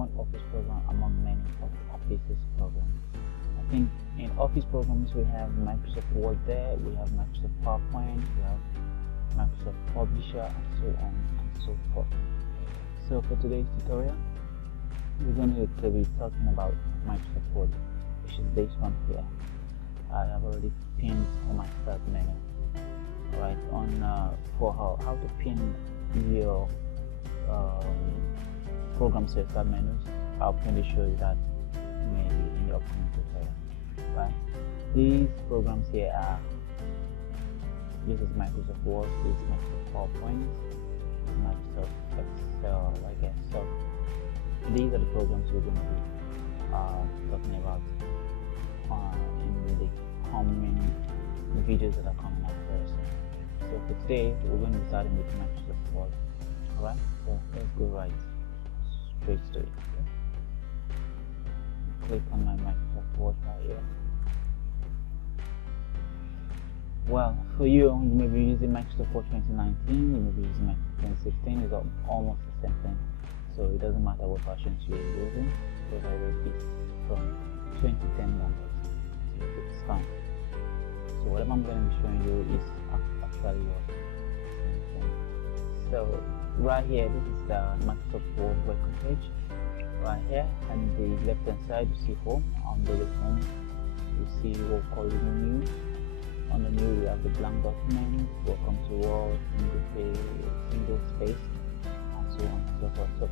one office program among many of Office's programs. I think in Office programs we have Microsoft Word there, we have Microsoft PowerPoint, we have Microsoft Publisher, and so on and so forth. So for today's tutorial, we're going to be talking about Microsoft Word, which is this one here. I have already pinned on my start menu. Right on for how to pin your programs to your start menus. I'll probably show you that maybe in the upcoming tutorial. Right, these programs here are, this is Microsoft Word, this is Microsoft PowerPoint, Microsoft Excel, I guess. So these are the programs we're going to be talking about in the coming videos that are coming up very soon. So for today, we're going to be starting with Microsoft Word. Alright, so let's go right straight to it. Okay? Click on my Microsoft Word right here. Well, for you may be using Microsoft Word 2019, you may be using Microsoft 2016, it's almost the same thing. So it doesn't matter what versions you're using, because I read this from 2010 onwards, so it's fine. So whatever I'm going to be showing you is actually what. So right here, this is the Microsoft Word welcome page. Right here, on the left hand side, you see home. On the home, you see what we call it new. On the new, we have the blank document, welcome to Word, single space, and so on and so forth. So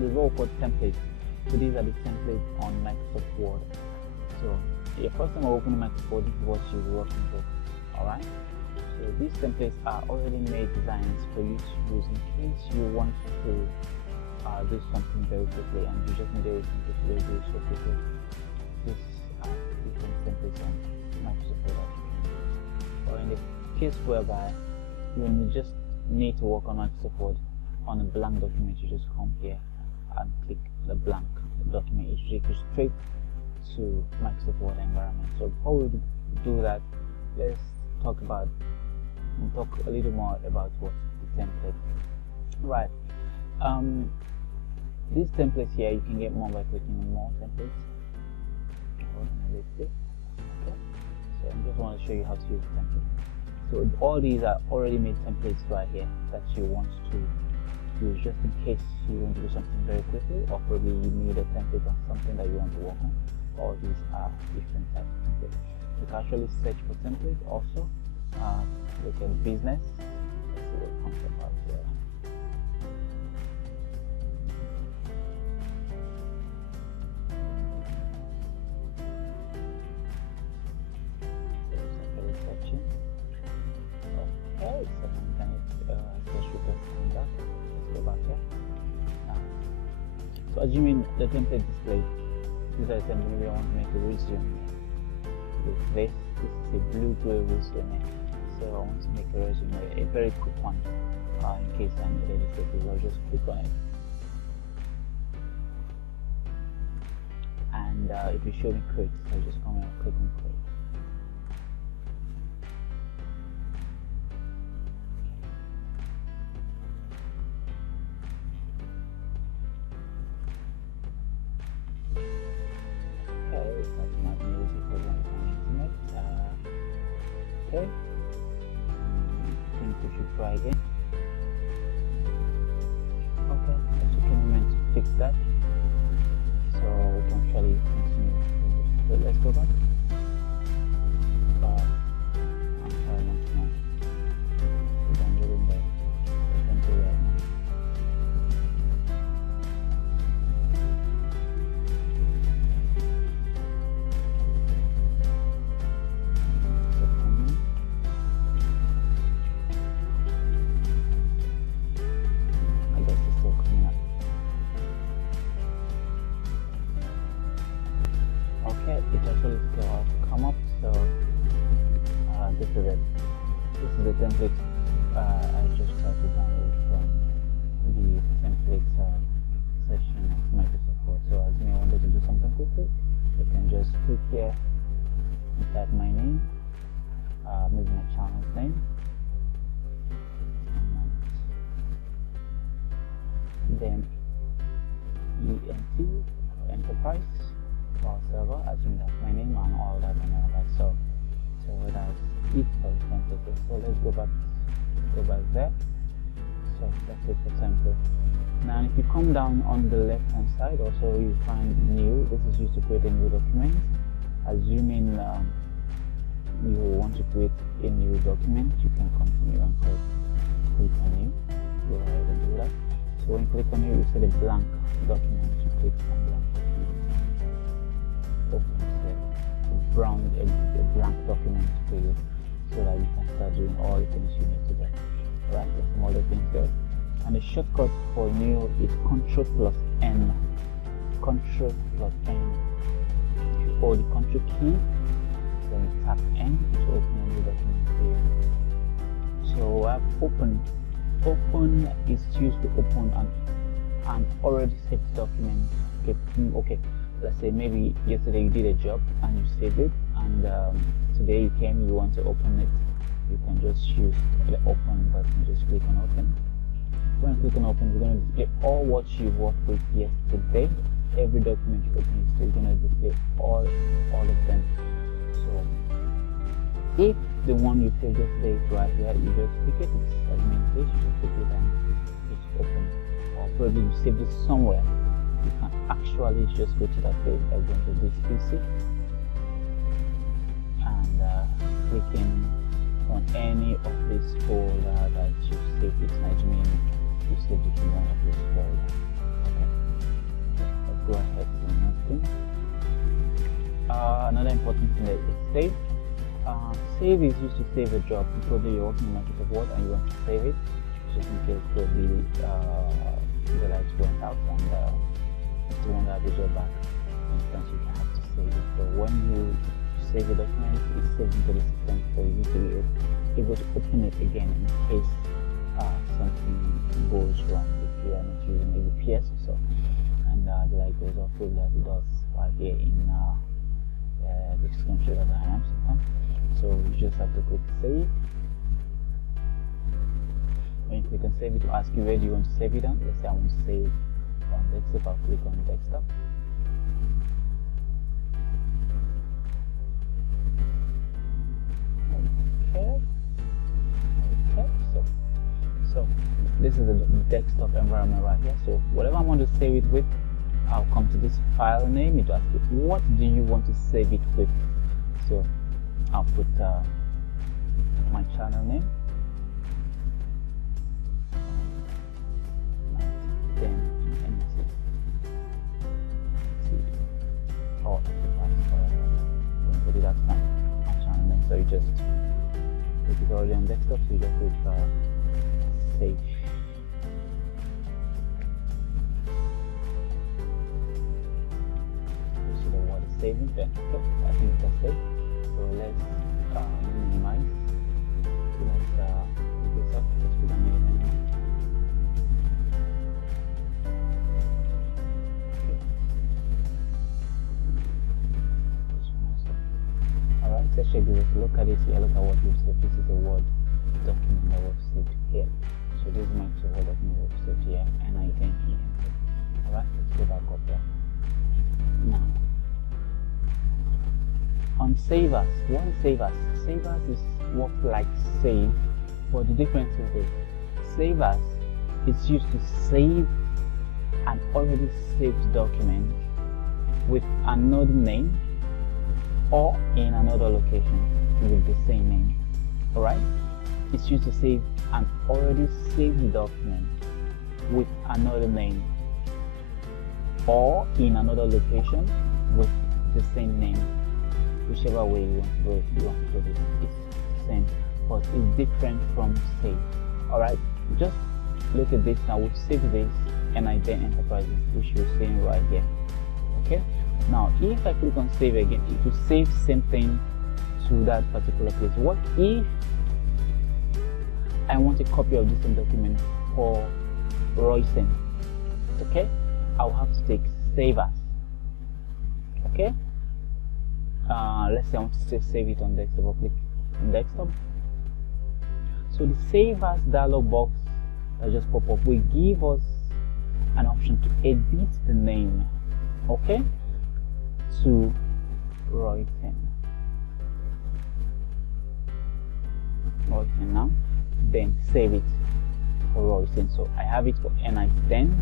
the what we call templates. So these are the templates on Microsoft Word. So your first time opening Microsoft Word, this is what you're working with. Alright? So these templates are already made designs for you to use in case you want to do something very quickly and you just need everything to do it so quickly. These are different templates on Microsoft Word. Or in the case whereby you just need to work on Microsoft Word on a blank document, you just come here and click the blank document. It should take you straight to Microsoft Word environment. So before we do that, let's talk a little more about what the template. Right. These templates here, you can get more by clicking on more templates. Okay. So I just want to show you how to use templates. So all these are already made templates right here that you want to use just in case you want to do something very quickly, or probably you need a template on something that you want to work on. All these are different types of templates. You can actually search for templates also. Look at business. Let's see what comes up out here. Searching. Okay, so I'm going to search request on that. Let's go back here. So assuming the template display, these are the templates we want to make a resume. With this is a blue-gray resume. So I want to make a resume, a very quick one, in case I need any photos. I'll just click on it, and it will show me create. So I'll just come here and click on create. Okay, that's not music for one internet. Okay. I think we should try again. Okay, let's take a moment to fix that so we can actually continue. So let's go back. I'm trying once more. I'm doing the template right now. Okay, it actually come up. So this is it. This is the template I just tried to download from the template section of Microsoft Word. So as me, I wanted to do something quickly, you can just click here and type my name, maybe my channel's name, then ENT enterprise file server, assuming that's my name and all that and all that. So that's it for the template. So let's go back there. So that's it for template. Now if you come down on the left hand side, also you find new. This is used to create a new document. Assuming you want to create a new document, you can continue and click on new. Go ahead and do that. So when you click on new, you see the blank document. You click on blank document. Open a blank document for you, so that you can start doing all the things you need to do. Right, there's some other things there. And the shortcut for new is Ctrl+N. Ctrl+N. If you hold the Ctrl key, then you tap N to open a new document here. So I've opened. Open is used to open an already saved document. Okay. Let's say maybe yesterday you did a job and you saved it, and today you want to open it. You can just use the open button. Just click on open. When you click on open, we're going to display all what you worked with yesterday. Every document you open yesterday, you're going to display all of them. So if the one you saved yesterday is right here, you just click it. It's admin page. You just click it and it's open. Or probably you saved it somewhere. You can actually just go to that page by going to this PC and clicking on any of this folder that you saved it. I mean, you saved it in one of these folders. Okay. Let's go ahead to the next thing. Another important thing that is save. Save is used to save a job. Probably you're working in Microsoft Word and you want to save it, just in case probably the lights went out and if you want to have the job back, for instance, you have to save it. So when you save a document, it's saved into the system for you to be able to open it again in case something goes wrong if you are not using a UPS or so. And the light goes off, probably that it does right here in the screenshot that I am sometimes. So you just have to click save. When you click on save, it will ask you where do you want to save it on. Let's say I want to save on desktop. I'll click on desktop. Okay. So this is the desktop environment right here. So whatever I want to save it with, I'll come to this file name. It will ask you what do you want to save it with. So I'll put my channel name. Then put it as my channel name. So you just, if it's already on desktop, so you just click save. You see the word is saving. Then okay, I think that's saved. So let's minimize. So let's pick this up. Let's put a name in. Let's check this. Look at it here. Look at what we've saved. This is a Word document that was saved here. So this is my Word document that was saved here, and I can enter. Alright, let's go back up there. Now, on Save As, what is Save As? Save As is what like save, but the difference is this. Save As is used to save an already saved document with another name or in another location with the same name. Alright? It's used to save an already saved document with another name or in another location with the same name. Whichever way you want to put it, it's the same, but it's different from save. Alright? Just look at this now. We've saved this NID Enterprises, which you're seeing right here. Okay? Now, if I click on save again, it will save same thing to that particular place. What if I want a copy of this document for Royson? Okay, I'll have to take save as. Okay, let's say I want to save it on desktop. I'll click on desktop. So the save as dialog box that just pop up will give us an option to edit the name, okay, to Royton now, then save it for Royton. So I have it for NI10,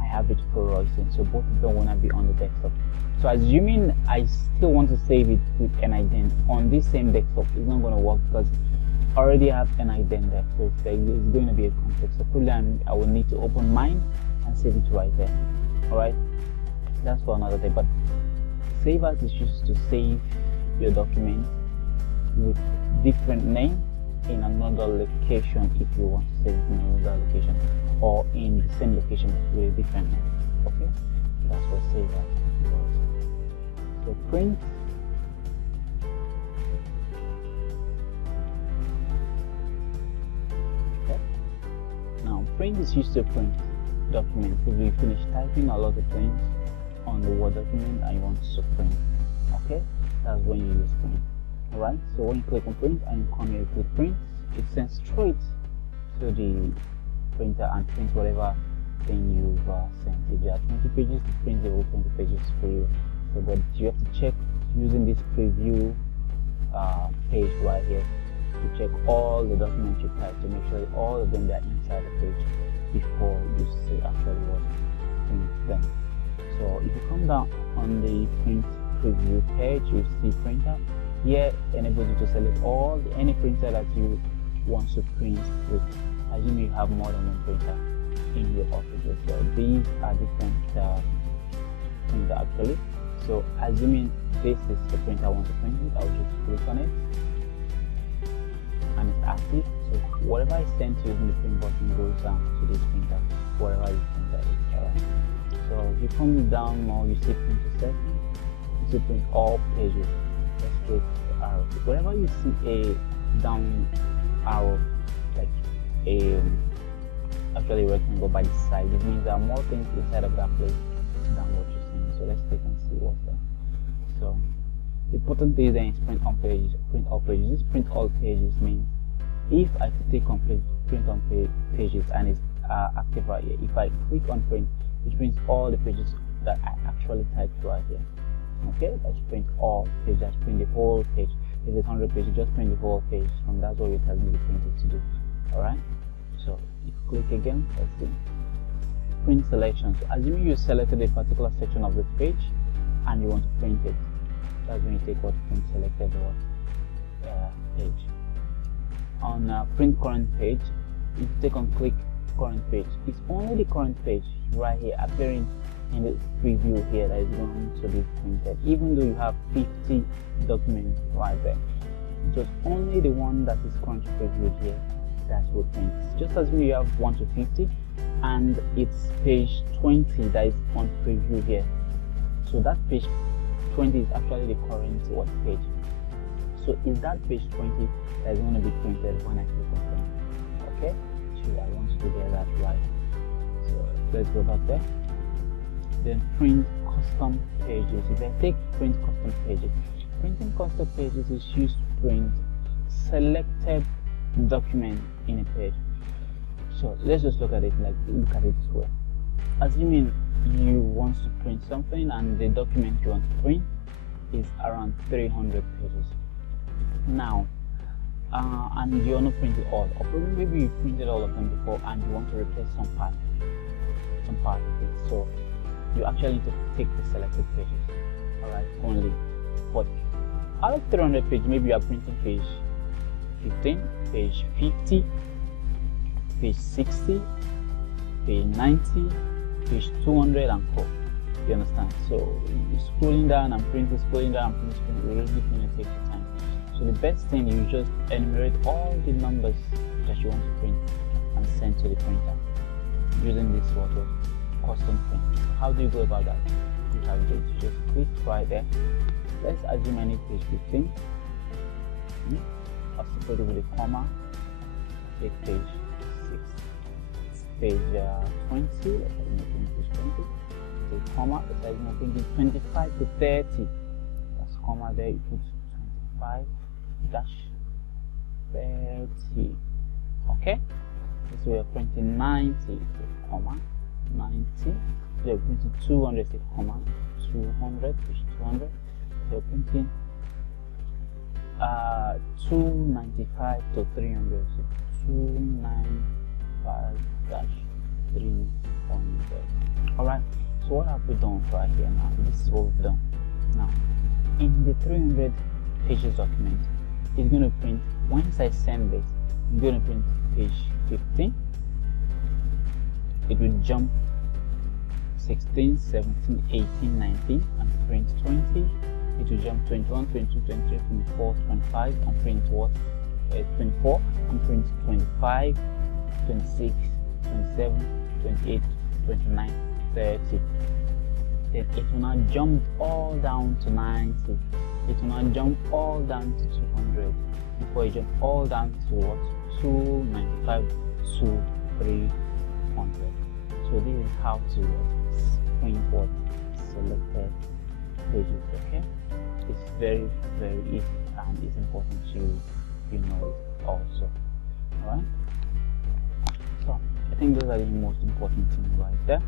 I have it for Royton, so both of them want to be on the desktop. So assuming I still want to save it with NI10 on this same desktop, it's not going to work because I already have NI10 there, so it's going to be a conflict. So probably I will need to open mine and save it right there. Alright, that's for another day. But save as is used to save your document with different name in another location if you want to save it in another location, or in the same location with a different name. Okay, that's what save as does. So print, okay. Now print is used to print document. If you finish typing a lot of things on the Word document and you want to print, okay, that's when you use print. Alright, so when you click on print and you come here to print, it sends straight to the printer and print whatever thing you've sent. If there are 20 pages, it prints the whole 20 pages for you. So but you have to check using this preview page right here to check all the documents you type to make sure that all of them are inside the page before you actually print them. So if you come down on the print preview page, you see printer. Here enables you to select any printer that you want to print with. Assume you have more than one printer in your office. So these are different printer actually. So assuming this is the printer I want to print with, I'll just click on it and it's active. So whatever I send to using the print button goes down to this printer, wherever you printer is. Alright. So if you come down more, you see print to set, you see print all pages. Let's click arrow. Whenever you see a down arrow, like actually rectangle by the side, it means there are more things inside of that place than what you're seeing. So let's take and see what's there. So the important thing then is print on pages, print all pages. This print all pages means if I click on print on pages and it's active right here, if I click on print, which means all the pages that I actually typed right here. Okay, let's print all pages, let's print the whole page. If it's 100 pages, just print the whole page. And that's what you're telling me the printer to do. Alright, so if you click again, let's see. Print selection. So assuming you selected a particular section of this page and you want to print it, that's when you take what print selected page. On print current page, if you take on click current page, it's only the current page right here appearing in the preview here that is going to be printed, even though you have 50 documents right there. Just only the one that is currently previewed here that will print. Just as we have 1 to 50 and it's page 20 that is on preview here. So that page 20 is actually the current page. So is that page 20 that is going to be printed when I click on print. Okay, so I want you to get that right. So let's go back there. Then print custom pages. If I take print custom pages, printing custom pages is used to print selected document in a page. So let's just look at it this way. Assuming you want to print something and the document you want to print is around 300 pages. Now and you want to print it all, or probably maybe you printed all of them before and you want to replace some part of it. So you actually need to take the selected pages, alright, only. But out of 300 pages, maybe you are printing page 15, page 50, page 60, page 90, page 200 and so. You understand? So scrolling down and printing, scrolling down and printing, we're really going to take your time. So the best thing, you just enumerate all the numbers that you want to print and send to the printer using this custom print. How do you go about that? You have to just click right there. Let's assume I need page 15. I'll separate it with a comma. Take page 6, page 20. Let's assume page 20. Take comma. Let's assume I'm thinking 25 to 30. That's comma there. You put 25 dash 30. Okay. So we are printing 90. Comma. 90. So you're printing 200, say comma 200, page 200. So you're printing 295 to 300. So 295 dash 300. Alright, so what have we done right here now? This is what we've done. Now, in the 300 pages document, it's going to print, once I send this, it's going to print page 15. It will jump 16, 17, 18, 19 and print 20. It will jump 21, 22, 23, 24, 25 and print what? 24 and print 25, 26, 27, 28, 29, 30. Then it will now jump all down to 90. It will now jump all down to 200 before it jump all down to what? 295 to 300. So this is how to print what? Selected pages. Okay, it's very easy and it's important to know it also. Alright, so I think those are the most important things right there.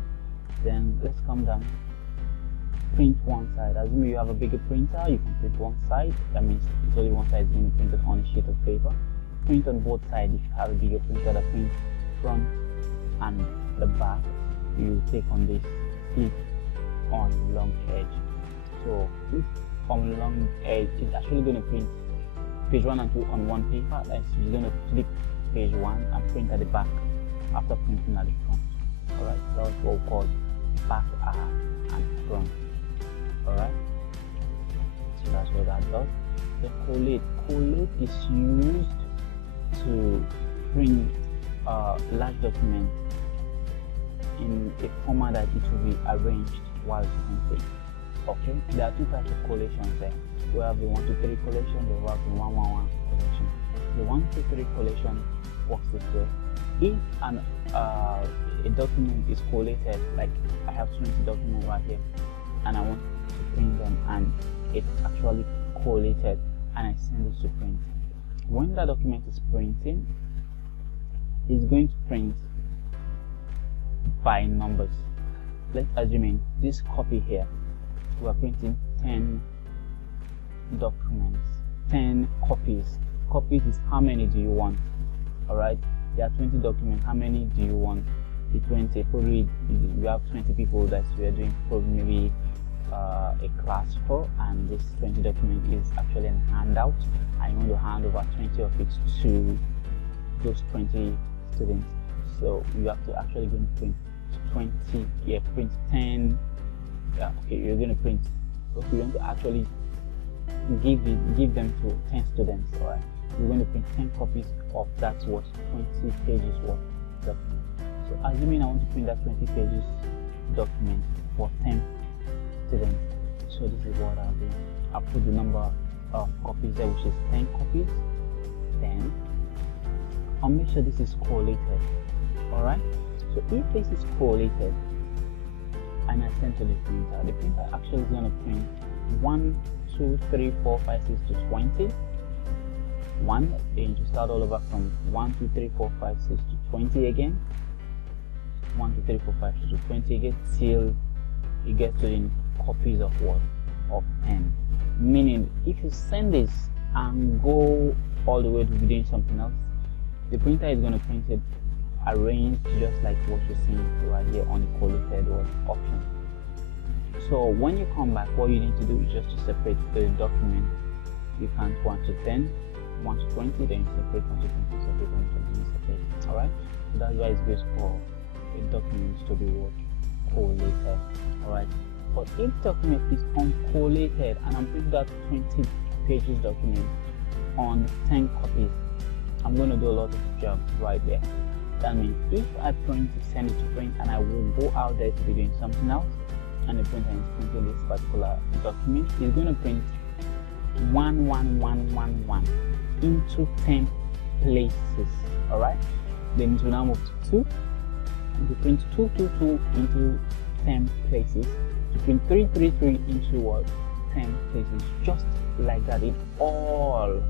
Then let's come down, print one side. Assuming you have a bigger printer, you can print one side. That means it's only one side is going to be printed on a sheet of paper. Print on both sides. If you have a bigger printer that prints front and the back, you take on this, click on long edge. So click on long edge is actually going to print page 1 and 2 on one paper. That's you're going to flip page 1 and print at the back after printing at the front. Alright, that's what we call back and front. Alright, so that's what that does. The collate is used to print large documents in a format that it will be arranged while printing. Okay, there are two types of collations there. We have the 1 to 3 collation, we have the 1 1 1 collection. The 1 to 3 collection works this way. If a document is collated, like I have 20 documents right here and I want to print them and it's actually collated and I send it to print. When that document is printing, it's going to print by numbers. Let's assume in this copy here, we are printing 10 documents, 10 copies. Copies is how many do you want? Alright, there are 20 documents. How many do you want? The 20. Probably we have 20 people that we are doing probably maybe a class for, and this 20 document is actually a handout. I want to hand over 20 of it to those 20 students. So you have to actually go and print 20. Yeah, print 10. Yeah, okay, you're going to print. Okay, you're going to actually give them to 10 students. Alright, you're going to print 10 copies of that what 20 pages worth document. So assuming I want to print that 20 pages document for 10 students, so this is what I'll do. I'll put the number of copies there, which is 10 copies. Then I'll make sure this is collated. Alright, so if this is collated and I send to the printer actually is going to print 1 2 3 4 5 6 to 20. Then to start all over from 1 2 3 4 5 6 to 20 again. 1 2 3 4 5 6 to 20 again till it gets to the copies of what? Of 10. Meaning if you send this and go all the way to be doing something else, the printer is going to print it arranged just like what you're seeing right here on the collated option. So when you come back, what you need to do is just to separate the document. You can't 1 to 10, 1 to 20, then you separate 1 to 20, separate 1 to 20, separate. Alright, so that's why it's best for a document to be what? Collated. Alright, but if document is uncollated and I'm putting that 20 pages document on 10 copies, I'm going to do a lot of job right there. That means if I send it to print and I will go out there to be doing something else, and the printer is printing this particular document, it's going to print 1 1 1 1 1 into 10 places. Alright, then it will now move to 2. It will print 2 2 2 into 10 places. To print 3 3 3 into what? 10 places, just like that in all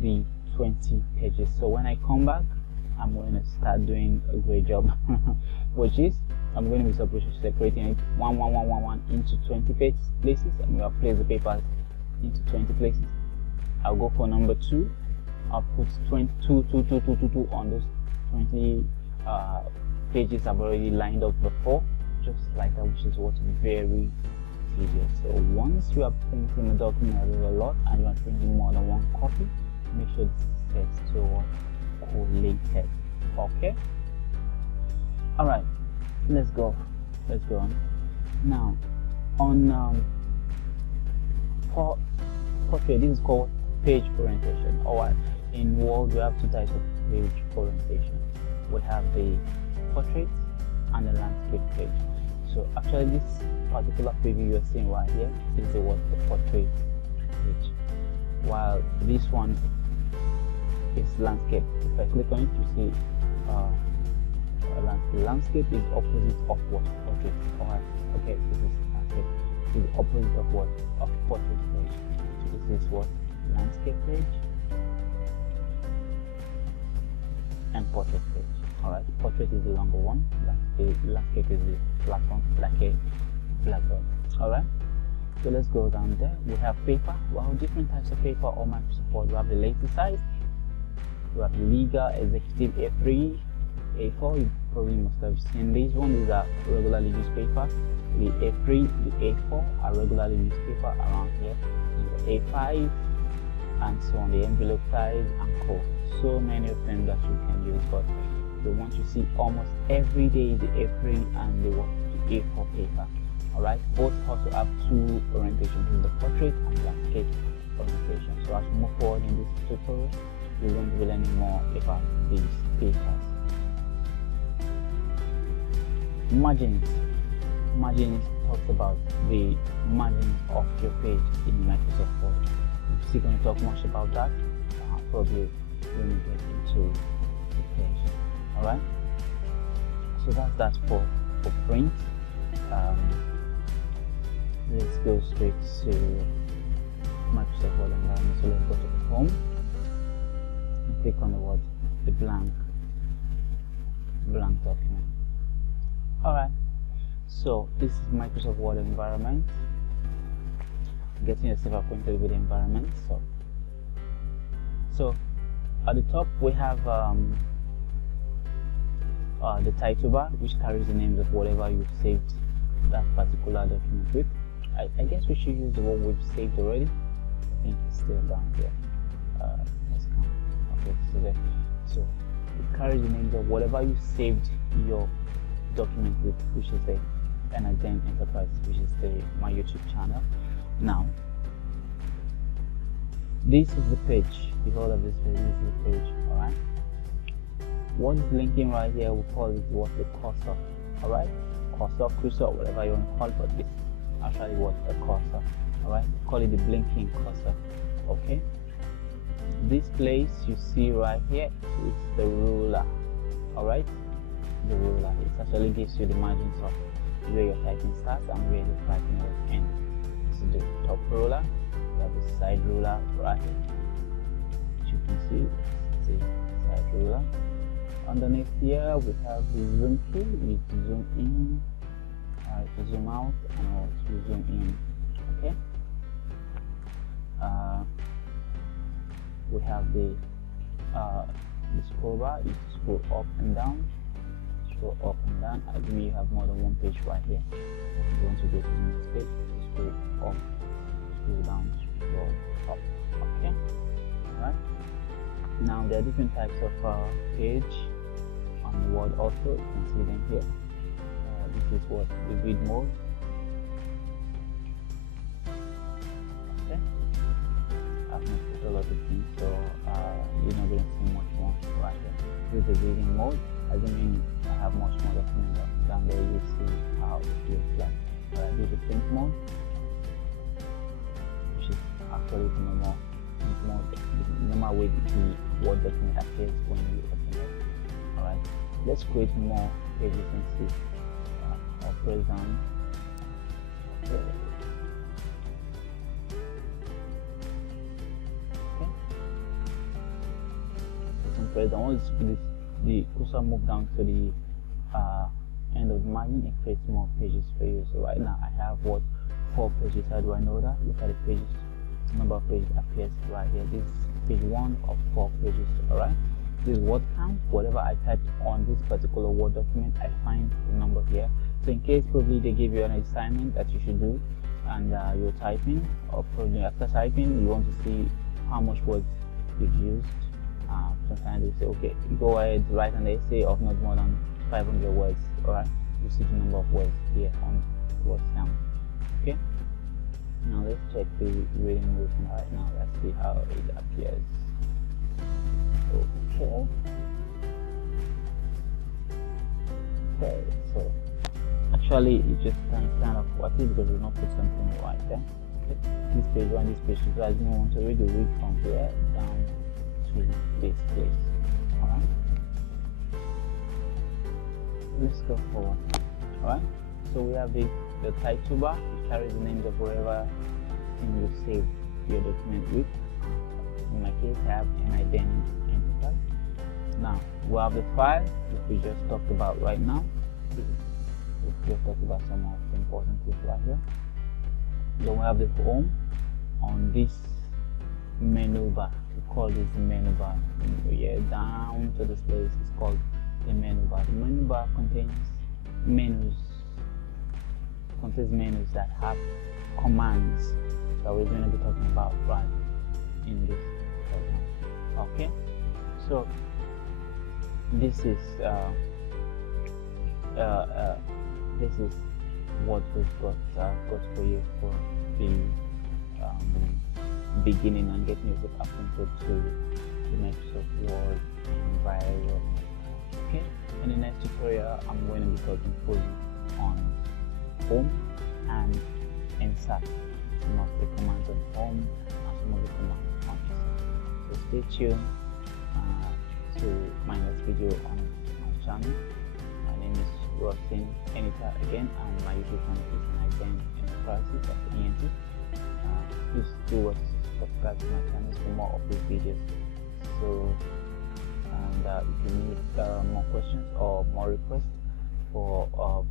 the 20 pages. So when I come back, I'm going to start doing a great job which is I'm going to be separating it 1 1 1 1 1 into 20 places, and we have placed the papers into 20 places. I'll go for number 2. I'll put 22 on those 20 pages I've already lined up before, just like that, which is what's very tedious. So once you are printing a document a lot and you are printing more than one copy, make sure this is set to collated. Okay. All right. Let's go on. Now on portrait, this is called page orientation. Or in Word, we have two types of page orientation. We have the portrait and the landscape page. So actually, this particular preview you're seeing right here is the portrait page, while this one is landscape. If I click on it, you see landscape is opposite of what? Portrait. Alright, okay, this is landscape. Is the opposite of what? Of portrait page. So this is what? Landscape page and portrait page. Alright, portrait is the longer one, landscape is the flat one, like a blackboard. Alright, so let's go down there. We have paper. We have different types of paper or Microsoft Word. We have the lazy size, we have the legal, executive, A3, A4. You probably must have seen these ones. These are regularly used paper. The A3, the A4 are regularly used paper around here. The A5 and so on, the envelope size and co. So many of them that you can use, but the ones you see almost every day is the A3 and the A4 paper. Alright, both also have two orientations, the portrait and landscape orientation. So as we move forward in this tutorial, we're going to be learning more about these papers. Margins. Margins talks about the margins of your page in Microsoft Word. We're still going to talk much about that, probably when we get into the page. Alright, so that's that for print. Let's go straight to Microsoft Word environment. So let's go to the home and click on the word, the blank document. Alright, so this is Microsoft Word environment. Getting yourself acquainted with the environment. So at the top we have the title bar, which carries the names of whatever you've saved that particular document with. I guess we should use the one we've saved already. I think it's still down here. Let's come. Okay, so there. So it carries the names of whatever you saved your document with, which is the NIDEN Enterprise, which is my YouTube channel. Now, this is the page. The whole of this page is the page. Alright. What is linking right here, we call it what? The cursor. Alright? Cursor, whatever you want to call it, but it's actually what? A cursor. Alright? Call it the blinking cursor. Okay? This place you see right here is the ruler. Alright? The ruler. It actually gives you the margins of where your typing starts and where your typing will end. This is the top ruler. We have the side ruler right here. As you can see, it's the side ruler. Underneath here we have the zoom key. You can zoom in, to zoom out, and also zoom in. Okay. We have the scroll bar. You scroll up and down. Scroll up and down. I mean, you have more than one page right here. If you want to go to the next page, scroll up, scroll down, scroll up. Okay. Alright. Now there are different types of page on Word also. You can see them here. This is what the read mode. Okay. I've missed a lot of things, so you're not going to see much more right here. This is the reading mode. I don't mean I have much more documents down there. You see how it looks like. This is the print mode, which is actually the normal way the Word document appears when you open it. Alright, let's create more pages and see. I'll press down. Okay. Press down. Once the cursor move down to the end end of the margin, it creates more pages for you. So right now I have 4 pages. How do I know that? Look at the pages, number of pages appears right here. This is page 1 of 4 pages. Alright, this is word count. Whatever I typed on this particular Word document, I find the number here. So in case probably they give you an assignment that you should do, and you're typing, or probably after typing you want to see how much words you've used, sometimes they say, okay, go ahead, write an essay of not more than 500 words. Alright, you see the number of words here on word count. Okay, now let's check the reading movement right now. Let's see how it appears. Okay, so actually it just kind of what is because we not put something right there. This page 1, this page 2, so I didn't want to read from here down to this place. Alright, let's go forward. Alright, so we have the title bar, which carries the names of wherever you save your document with. In my case I have an identity enterprise. Now we have the file, which we just talked about right now. We just talked about some of the important things right here. Then we have the home. On this menu bar, we call this the menu bar. Here down to this place is called the menu bar. The menu bar contains menus that have commands that we're going to be talking about right in this program. Okay, so this is what we've got for you for the beginning and getting yourself acquainted to Microsoft Word and via Word. Okay, in the next tutorial I'm going to be talking fully on home and insert, some of the commands on home and some of the commands on insert. So stay tuned to my next video on my channel. My name is Rosin Enita again, and my YouTube channel is Again Enterprises of ENT. Please do subscribe to my channel for more of these videos. So, and if you need more questions or more requests for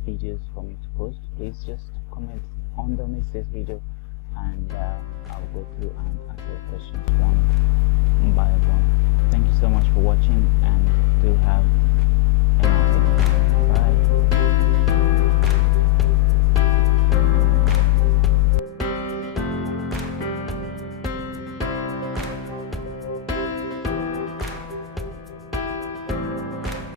videos for me to post, please just comment underneath this video, and I'll go through and answer your questions one by one. Thank you so much for watching, and do have